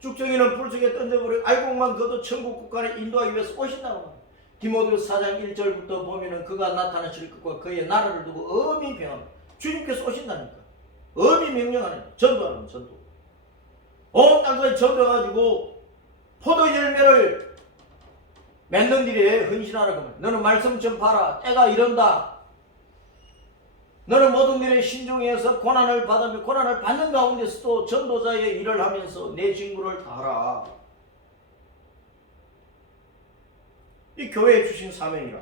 쭉정이는 불속에 던져버리고 알곡만 거둬 천국 국가를 인도하기 위해서 오신다고 말입니다. 디모데후서 4장 1절부터 보면은 그가 나타나실 것과 그의 나라를 두고 엄히 병합니다. 주님께서 오신다니까. 엄히 명령하는 전도하는 전도. 온 땅까지 전도해가지고 포도 열매를 맺는 일에 헌신하라고 합니다. 너는 말씀 전파하라. 때가 이른다. 너는 모든 일에 신중해서 고난을 받으며 고난을 받는 가운데서도 전도자의 일을 하면서 내 직무를 다하라. 이 교회에 주신 사명이라.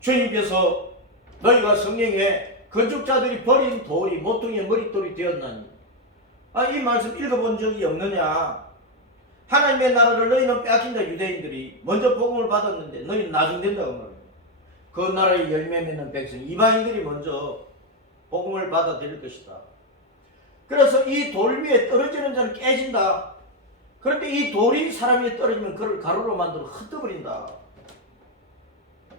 주님께서 너희가 성경에 건축자들이 버린 돌이 모퉁이의 머릿돌이 되었나니, 이 말씀 읽어본 적이 없느냐? 하나님의 나라를 너희는 빼앗긴다. 유대인들이 먼저 복음을 받았는데 너희는 나중 된다고 말합니다. 그 나라의 열매 맺는 백성 이방인들이 먼저 복음을 받아들일 것이다. 그래서 이 돌 위에 떨어지는 자는 깨진다. 그런데 이 돌이 사람 위에 떨어지면 그를 가루로 만들어 흩어버린다.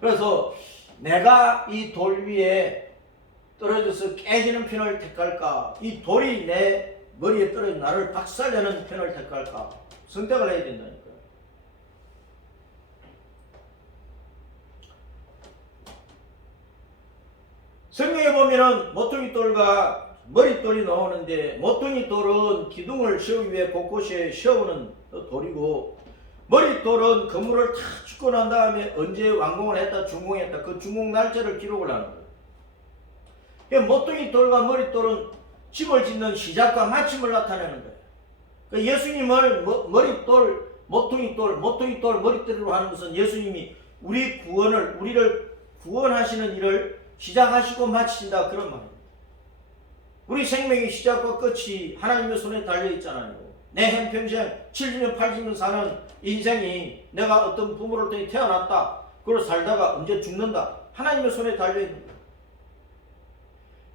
그래서 내가 이 돌 위에 떨어져서 깨지는 편을 택할까? 이 돌이 내 머리에 떨어져 나를 박살내는 편을 택할까? 선택을 해야 된다니까요. 성경에 보면은 모퉁이 돌과 머릿돌이 나오는데, 모퉁이 돌은 기둥을 세우기 위해 곳곳에 세우는 돌이고, 머릿돌은 건물을 다 짓고 난 다음에 언제 완공을 했다, 준공했다, 그 준공 날짜를 기록을 하는 거예요. 모퉁이 돌과 머릿돌은 집을 짓는 시작과 마침을 나타내는 거예요. 예수님을 머릿돌, 모퉁이돌, 모퉁이돌, 머리띠로 하는 것은 예수님이 우리를 구원하시는 일을 시작하시고 마치신다 그런 말입니다. 우리 생명의 시작과 끝이 하나님의 손에 달려 있잖아요. 내 한평생 70년 80년 사는 인생이 내가 어떤 부모를 통해 태어났다. 그걸 살다가 언제 죽는다. 하나님의 손에 달려 있는 거예요.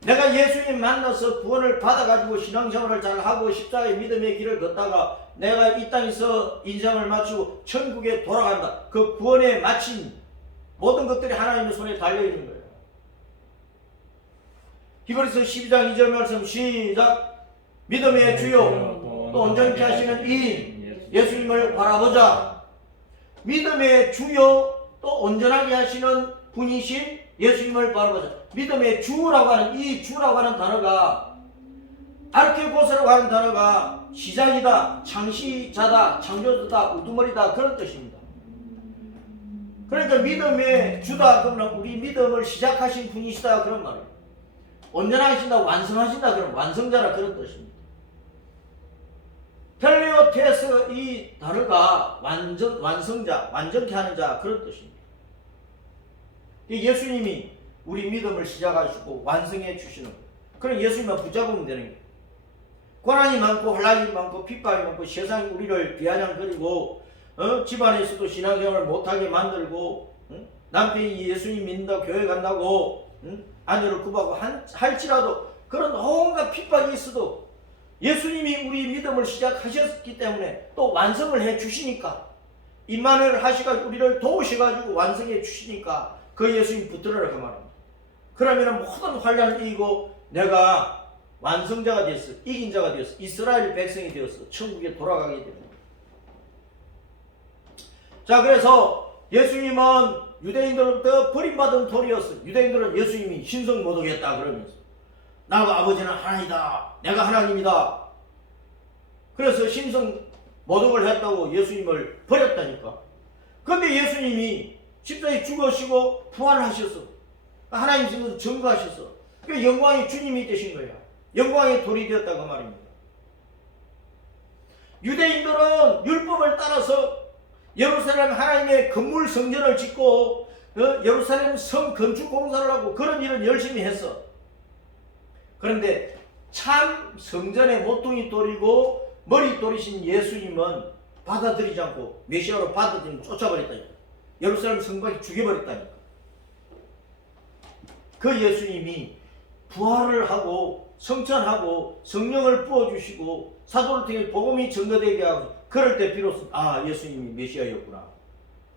내가 예수님 만나서 구원을 받아가지고 신앙생활을 잘하고 십자가의 믿음의 길을 걷다가 내가 이 땅에서 인생을 마치고 천국에 돌아간다. 그 구원에 마친 모든 것들이 하나님의 손에 달려있는 거예요. 히브리서 12장 2절 말씀 시작. 믿음의 주요 또 온전케 하시는 이인 예수님을 바라보자. 믿음의 주요 또 온전하게 하시는 분이신 예수님을 바라보자. 믿음의 주라고 하는 이 주라고 하는 단어가 아르케고스라고 하는 단어가 시작이다, 창시자다, 창조자다, 우두머리다 그런 뜻입니다. 그러니까 믿음의 주다 그러면 우리 믿음을 시작하신 분이시다 그런 말이에요. 온전하신다, 완성하신다 그런 완성자라 그런 뜻입니다. 텔레오테스 이 단어가 완성자, 완전케 하는 자 그런 뜻입니다. 예수님이 우리 믿음을 시작하시고 완성해 주시는 거예요. 그럼 예수님만 붙잡으면 되는 거예요. 고난이 많고 환난이 많고 핍박이 많고 세상이 우리를 비아냥거리고 집안에서도 신앙생활을 못하게 만들고 남편이 예수님 믿는다고 교회 간다고 아내를 구박하고 할지라도 그런 온갖 핍박이 있어도 예수님이 우리 믿음을 시작하셨기 때문에 또 완성을 해 주시니까 임마누엘 하시가 우리를 도우셔가지고 완성해 주시니까 그 예수님 붙들어라 그 말입니다. 그러면 모든 환난을 이기고 내가 완성자가 되었어, 이긴 자가 되었어, 이스라엘 백성이 되었어, 천국에 돌아가게 됩니다. 자, 그래서 예수님은 유대인들로부터 버림받은 돌이었어요. 유대인들은 예수님이 신성 모독했다 그러면서 나와 아버지는 하나이다, 내가 하나님이다. 그래서 신성 모독을 했다고 예수님을 버렸다니까. 그런데 예수님이 십자가에 죽으시고 부활하셨어. 하나님 지금 증거하셨어. 그 영광의 주님이 되신 거야. 영광의 돌이 되었다고 말입니다. 유대인들은 율법을 따라서 예루살렘 하나님의 건물 성전을 짓고 예루살렘 성 건축 공사를 하고 그런 일을 열심히 했어. 그런데 참 성전의 모퉁이 돌이고 머리 돌이신 예수님은 받아들이지 않고 메시아로 받아들이고 쫓아버렸다니까. 예루살렘 성곽이 죽여버렸다니까. 그 예수님이 부활을 하고 성천하고 성령을 부어주시고 사도를 통해 복음이 증거되게 하고 그럴 때 비로소 예수님이 메시아였구나.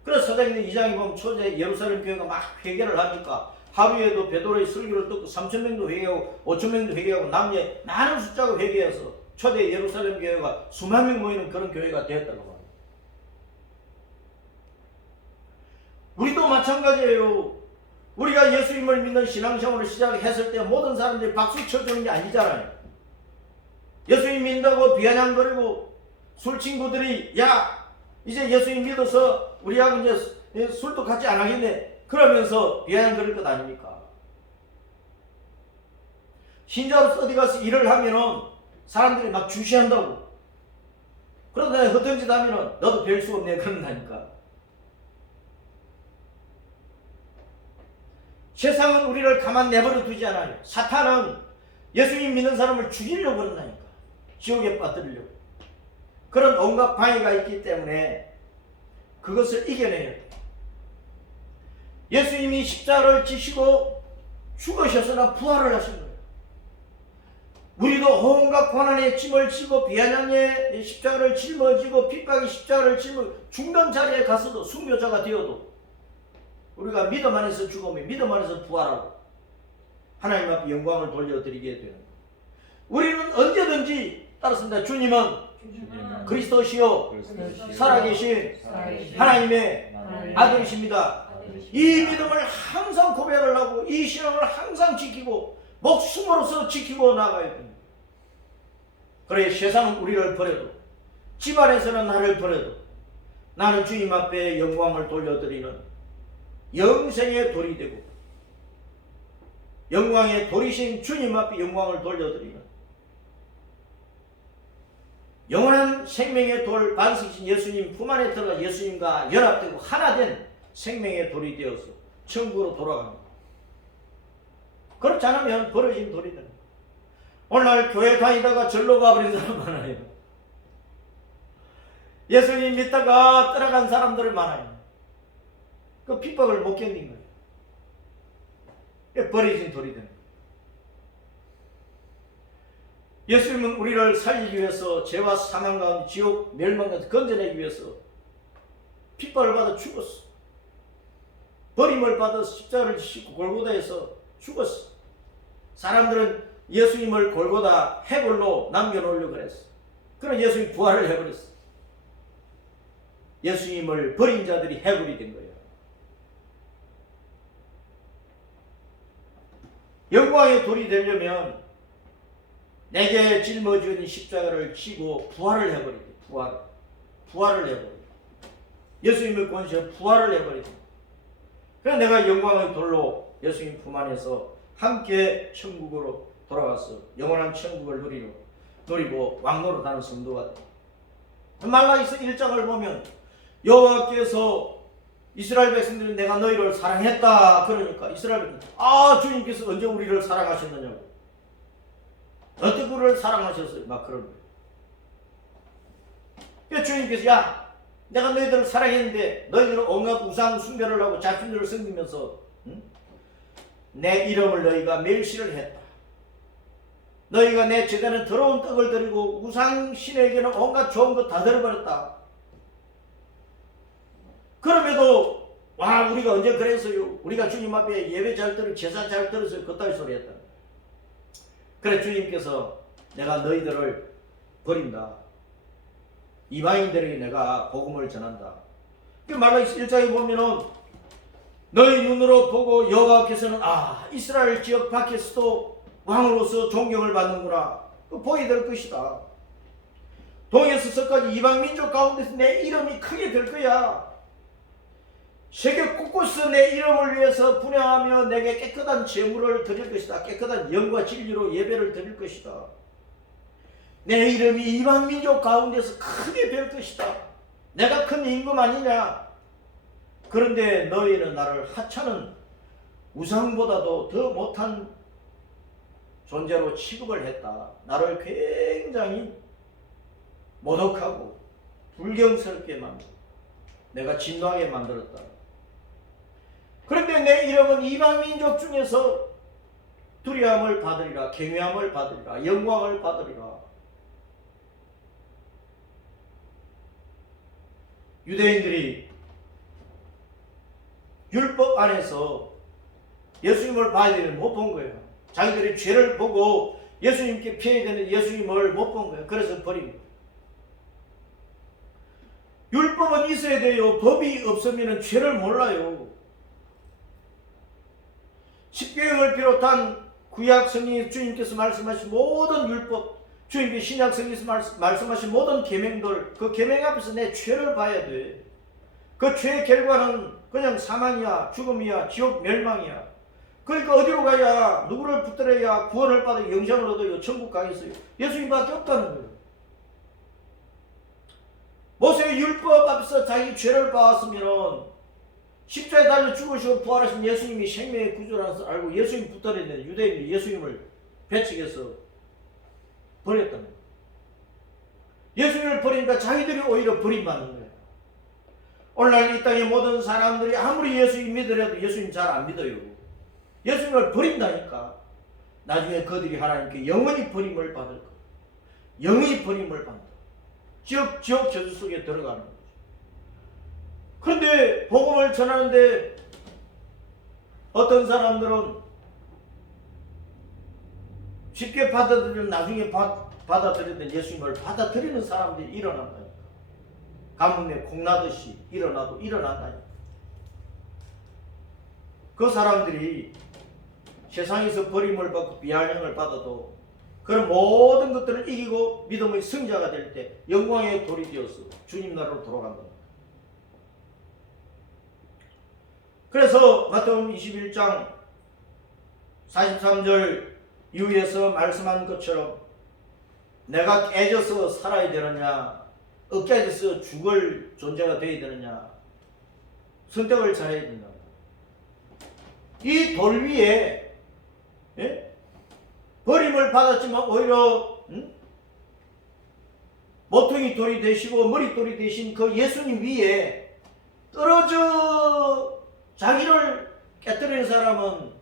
그래서 사도행전 2장에 보면 초대 예루살렘 교회가 막 회개를 하니까 하루에도 베드로의 설교를 듣고 3,000명도 회개하고 5,000명도 회개하고 남녀 많은 숫자가 회개해서 초대 예루살렘 교회가 수만 명 모이는 그런 교회가 되었다고 합니다. 우리도 마찬가지예요. 우리가 예수님을 믿는 신앙생활을 시작했을 때 모든 사람들이 박수 쳐주는 게 아니잖아요. 예수님 믿는다고 비아냥거리고 술 친구들이 이제 예수님 믿어서 우리하고 이제 술도 같이 안 하겠네 그러면서 비아냥거릴 것 아닙니까? 신자로서 어디 가서 일을 하면은 사람들이 막 주시한다고. 그러다 헛된 짓 하면은 너도 별 수 없네 그런다니까. 세상은 우리를 가만 내버려 두지 않아요. 사탄은 예수님 믿는 사람을 죽이려고 그런다니까. 지옥에 빠뜨리려고. 그런 온갖 방해가 있기 때문에 그것을 이겨내야 돼요. 예수님이 십자가를 지시고 죽으셨으나 부활을 하신 거예요. 우리도 온갖 고난의 짐을 지고 비아냥의 십자가를 짊어지고 핍박의 십자가를 짊어 죽는 자리에 가서도 순교자가 되어도 우리가 믿음 안에서 죽으면 믿음 안에서 부활하고 하나님 앞에 영광을 돌려드리게 되는 거예요. 우리는 언제든지 따랐습니다. 주님은 그리스도시요 살아계신 하나님의 아들이십니다. 이 믿음을 항상 고백을 하고 이 신앙을 항상 지키고 목숨으로서 지키고 나가야 됩니다. 그래 세상은 우리를 버려도 집안에서는 나를 버려도 나는 주님 앞에 영광을 돌려드리는 영생의 돌이 되고 영광의 돌이신 주님 앞에 영광을 돌려드리는 영원한 생명의 돌 반석이신 예수님 품 안에 들어가 예수님과 연합되고 하나 된 생명의 돌이 되어서 천국으로 돌아갑니다. 그렇지 않으면 버려진 돌이 됩니다. 오늘날 교회 다니다가 절로 가버린 사람 많아요. 예수님 믿다가 떠나간 사람들이 많아요. 그 핍박을 못 견딘 거예요. 버려진 돌이 됩니다. 예수님은 우리를 살리기 위해서 죄와 사망 가운데 지옥 멸망 가운데 건져내기 위해서 핍박을 받아 죽었어. 버림을 받아 십자가를 싣고 골고다에서 죽었어. 사람들은 예수님을 골고다 해골로 남겨놓으려고 그랬어. 그럼 예수님 부활을 해버렸어. 예수님을 버린 자들이 해골이 된 거예요. 영광의 돌이 되려면 내게 짊어진 십자가를 지고 부활을 해버리게. 부활을 해버리게. 예수님을 권세에 부활을 해버리게. 그래서 내가 영광의 돌로 예수님 품 안에서 함께 천국으로 돌아가서 영원한 천국을 누리고 왕노로 다는 성도가 돼. 말라기서 1장을 보면 여호와께서 이스라엘 백성들은 내가 너희를 사랑했다. 그러니까 이스라엘 백성들 주님께서 언제 우리를 사랑하셨느냐고. 어떻게 우리를 사랑하셨어요? 막 그런 거예요. 주님께서 내가 너희들을 사랑했는데 너희들은 온갖 우상 숭배를 하고 자신들을 섬기면서 내 이름을 너희가 멸시를 했다. 너희가 내 제단에 더러운 떡을 드리고 우상 신에게는 온갖 좋은 것 다 드려버렸다. 그럼에도 우리가 언제 그랬어요? 우리가 주님 앞에 예배 잘 드리고 제사 잘 드려서 그따위 소리 했다. 그래 주님께서 내가 너희들을 버린다. 이방인들에게 내가 복음을 전한다. 말라기서 1장에 보면은 너희 눈으로 보고 여호와께서는 이스라엘 지역 밖에서도 왕으로서 존경을 받는구나. 보게 될 것이다. 동에서 서까지 이방 민족 가운데서 내 이름이 크게 될 거야. 세계 곳곳에서 내 이름을 위해서 분양하며 내게 깨끗한 제물을 드릴 것이다. 깨끗한 영과 진리로 예배를 드릴 것이다. 내 이름이 이방 민족 가운데서 크게 될 것이다. 내가 큰 임금 아니냐? 그런데 너희는 나를 하찮은 우상보다도 더 못한 존재로 취급을 했다. 나를 굉장히 모독하고 불경스럽게 만들었다. 내가 진노하게 만들었다. 그런데 내 이름은 이방 민족 중에서 두려움을 받으리라, 경외함을 받으리라, 영광을 받으리라. 유대인들이 율법 안에서 예수님을 봐야 되는 못 본 거예요. 자기들이 죄를 보고 예수님께 피해야 되는 예수님을 못 본 거예요. 그래서 버린 거예요. 율법은 있어야 돼요. 법이 없으면 죄를 몰라요. 십계명을 비롯한 구약 성경 주님께서 말씀하신 모든 율법, 주님께서 신약 성경에서 말씀하신 모든 계명들, 그 계명 앞에서 내 죄를 봐야 돼. 그 죄의 결과는 그냥 사망이야, 죽음이야, 지옥 멸망이야. 그러니까 어디로 가야, 누구를 붙들어야 구원을 받아 영생을 얻어요, 천국 가겠어요? 예수님밖에 없다는 거예요. 모세의 율법 앞에서 자기 죄를 봐왔으면 십자가에 달려 죽으시고 부활하신 예수님이 생명의 구주라는 것을 알고 예수님 붙들었는데 유대인이 예수님을 배척해서 버렸다는 거예요. 예수님을 버리니까 자기들이 오히려 버림받는 거예요. 오늘날 이 땅의 모든 사람들이 아무리 예수님 믿으려도 예수님 잘 안 믿어요. 예수님을 버린다니까 나중에 그들이 하나님께 영원히 버림을 받을 거예요. 영원히 버림을 받는다. 지옥 저주 속에 들어가는 거죠. 그런데 복음을 전하는데 어떤 사람들은 쉽게 받아들이면 나중에 받아들이는 예수님을 받아들이는 사람들이 일어난다니까. 가뭄에 콩나듯이 일어난다니까. 그 사람들이 세상에서 버림을 받고 비아냥을 받아도 그런 모든 것들을 이기고 믿음의 승자가 될 때 영광의 돌이 되어서 주님 나라로 돌아간다. 그래서 마태복음 21장 43절 이후에서 말씀한 것처럼 내가 깨져서 살아야 되느냐, 깨져서 죽을 존재가 되어야 되느냐, 선택을 잘해야 된다. 이 돌 위에 버림을 받았지만 오히려 모퉁이 돌이 되시고 머릿돌이 되신 그 예수님 위에 떨어져 자기를 깨뜨리는 사람은,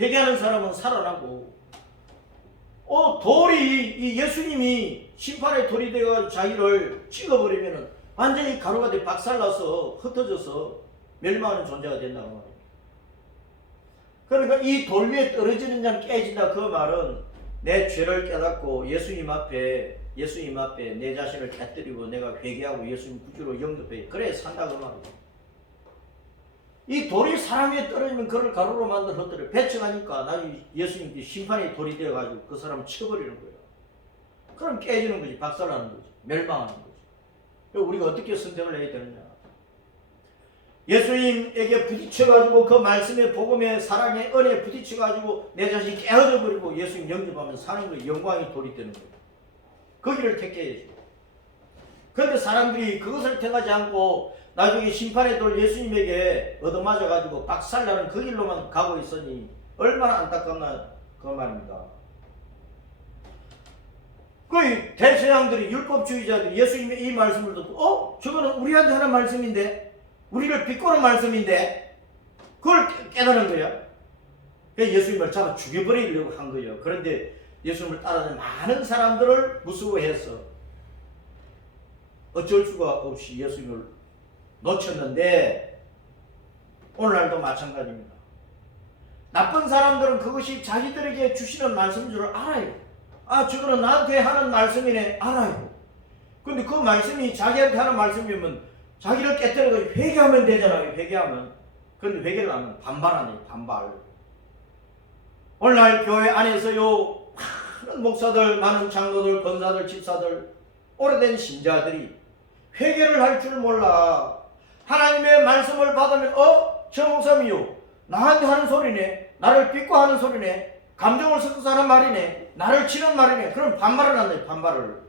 회개하는 사람은 살아나고, 돌이, 이 예수님이 심판의 돌이 되어 자기를 찍어버리면 완전히 가루가 돼 박살나서 흩어져서 멸망하는 존재가 된다고 말이에요. 그러니까 이 돌 위에 떨어지는 자 깨진다, 그 말은 내 죄를 깨닫고 예수님 앞에 내 자신을 깨뜨리고 내가 회개하고 예수님 구주로 영접해, 그래 산다, 그 말이에요. 이 돌이 사람 위에 떨어지면 그를 가루로 만들어 흩어져 배척하니까 나중에 예수님이 심판의 돌이 되어가지고 그 사람을 쳐버리는 거예요. 그럼 깨지는 거지, 박살나는 거지, 멸망하는 거지. 우리가 어떻게 선택을 해야 되느냐? 예수님에게 부딪혀가지고 그 말씀의 복음의 사랑의 은혜에 부딪혀가지고 내 자신이 깨어져 버리고 예수님 영접하면 사는 거예요. 영광이 돌이 되는 거예요. 그 길을 택해야지. 그런데 사람들이 그것을 택하지 않고 나중에 심판의 돌 예수님에게 얻어맞아가지고 박살나는 그 길로만 가고 있으니 얼마나 안타깝나, 그 말입니다. 그 대서양들이, 율법주의자들이 예수님의 이 말씀을 듣고 저거는 우리한테 하는 말씀인데, 우리를 비꼬는 말씀인데, 그걸 깨달은 거야. 그래서 예수님을 잡아 죽여버리려고 한 거예요. 그런데 예수님을 따르는 많은 사람들을 무서워해서 어쩔 수가 없이 예수님을 놓쳤는데, 오늘날도 마찬가지입니다. 나쁜 사람들은 그것이 자기들에게 주시는 말씀인 줄 알아요. 저거는 나한테 하는 말씀이네, 알아요. 근데 그 말씀이 자기한테 하는 말씀이면 자기를 깨뜨려서 회개하면 되잖아요. 회개하면. 그런데 회개를 안 하면 반발하네, 반발. 오늘날 교회 안에서요, 많은 목사들, 많은 장로들, 권사들, 집사들, 오래된 신자들이 회개를 할 줄 몰라. 하나님의 말씀을 받으면 저 목사님이요, 나한테 하는 소리네, 나를 비꼬하는 소리네, 감정을 섞어서 하는 말이네, 나를 치는 말이네. 그럼 반발을 한다, 반발을.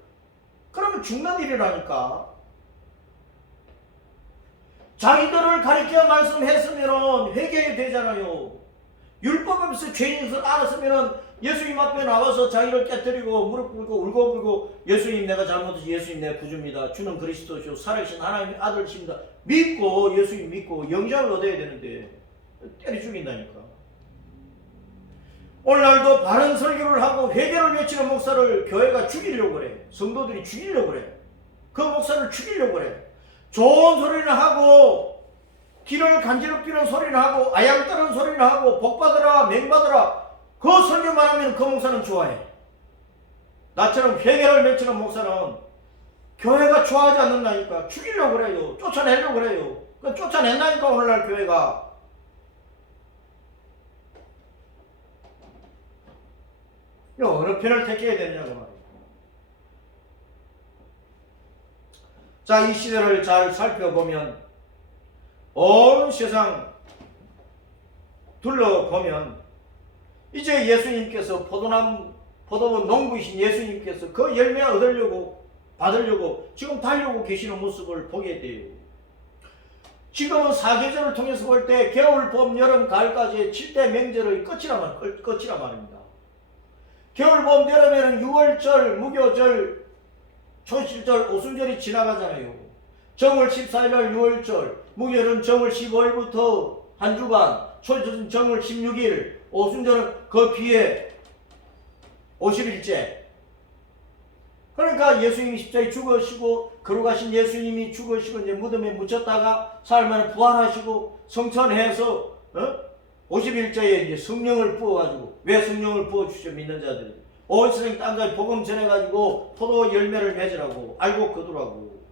그러면 죽는 일이라니까. 자기들을 가리켜 말씀했으면 회개해야 되잖아요. 율법에서 죄인인 것을 알았으면 예수님 앞에 나와서 자기를 깨뜨리고 무릎 꿇고 울고불고, 예수님 내가 잘못해서 예수님 내 구주입니다, 주는 그리스도시오, 살아계신 하나님의 아들이십니다, 믿고 예수님 믿고 영생을 얻어야 되는데 때려 죽인다니까. 오늘날도 바른 설교를 하고 회개를 외치는 목사를 교회가 죽이려고 그래. 성도들이 죽이려고 그래. 그 목사를 죽이려고 그래. 좋은 소리는 하고 귀를 간지럽히는 소리는 하고 아양 떠는 소리는 하고 복받으라 맹받으라, 그 설교만 하면 그 목사는 좋아해. 나처럼 회개를 외치는 목사는 교회가 좋아하지 않는다니까. 죽이려고 그래요. 쫓아내려고 그래요. 그 쫓아낸다니까 오늘날 교회가. 어느 편을 택해야 되느냐고 말이에요. 자, 이 시대를 잘 살펴보면, 온 세상 둘러보면 이제 예수님께서 포도원 농부이신 예수님께서 그 열매 받으려고 지금 달려오고 계시는 모습을 보게 돼요. 지금은 사계절을 통해서 볼 때 겨울, 봄, 여름, 가을까지의 7대 명절의 끝이라 말입니다. 겨울, 봄, 여름에는 6월절, 무교절, 초실절, 오순절이 지나가잖아요. 정월 14일 6월절, 무교절은 정월 15일부터 한 주간, 초실절은 정월 16일, 오순절은 그 뒤에 50일째. 그러니까 예수님이 십자가에 죽으시고 거룩하신 예수님이 죽으시고 이제 무덤에 묻혔다가 사흘 만에 부활하시고 성천해서 50일째에 이제 성령을 부어가지고, 왜 성령을 부어주시죠? 믿는 자들이 온 세상 땅까지 복음 전해가지고 포도 열매를 맺으라고, 알고 거두라고.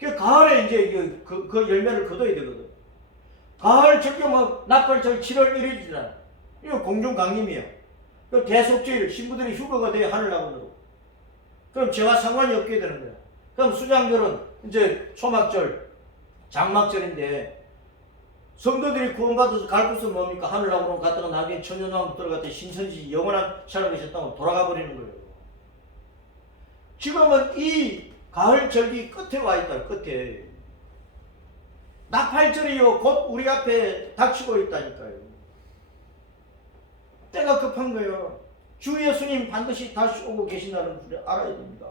그 가을에 이제 그 열매를 거둬야 되거든. 가을 적용은 납발절 7월 1일이잖아. 이거 공중강림이야. 그 대속절 신부들이 휴가가 돼야 하늘나라로. 그럼 제가 상관이 없게 되는 거야. 그럼 수장절은 이제 초막절, 장막절인데 성도들이 구원받아서 갈 곳은 뭡니까? 하늘나라로 갔다가 나중에 천년왕국 들어갔더니 신천지 영원한 삶을 계셨다고 돌아가 버리는 거예요. 지금은 이 가을 절기 끝에 와 있다. 끝에 나팔절이요 곧 우리 앞에 닥치고 있다니까요. 때가 급한 거예요. 주 예수님 반드시 다시 오고 계신다는 걸 알아야 됩니다.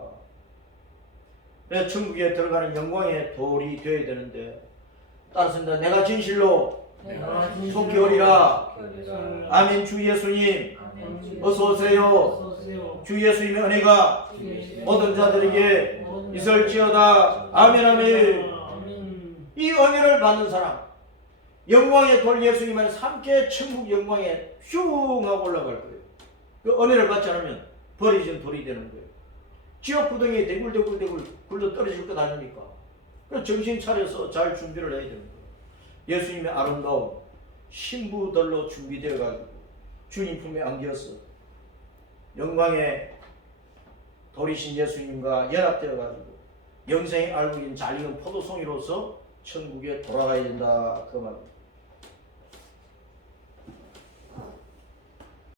그래서 천국에 들어가는 영광의 돌이 되어야 되는데, 따라서 내가 진실로 속히 오리라. 아멘. 주 예수님 어서 오세요. 주 예수님의 은혜가 모든 자들에게 있을지어다. 아멘. 아멘. 이 은혜를 받는 사람, 영광의 돌 예수님은 함께 천국 영광에 슝 하고 올라갈 거예요. 그 은혜를 받지 않으면 버려진 돌이 되는 거예요. 지옥 구덩이에 대굴대굴 굴러 떨어질 것 아닙니까? 그래서 정신 차려서 잘 준비를 해야 되는 거예요. 예수님의 아름다운 신부들로 준비되어 가지고 주님 품에 안겨서 영광의 돌이신 예수님과 연합되어 가지고 영생의 알고 있는 잘 익은 포도송이로서 천국에 돌아가야 된다 그 말입니다.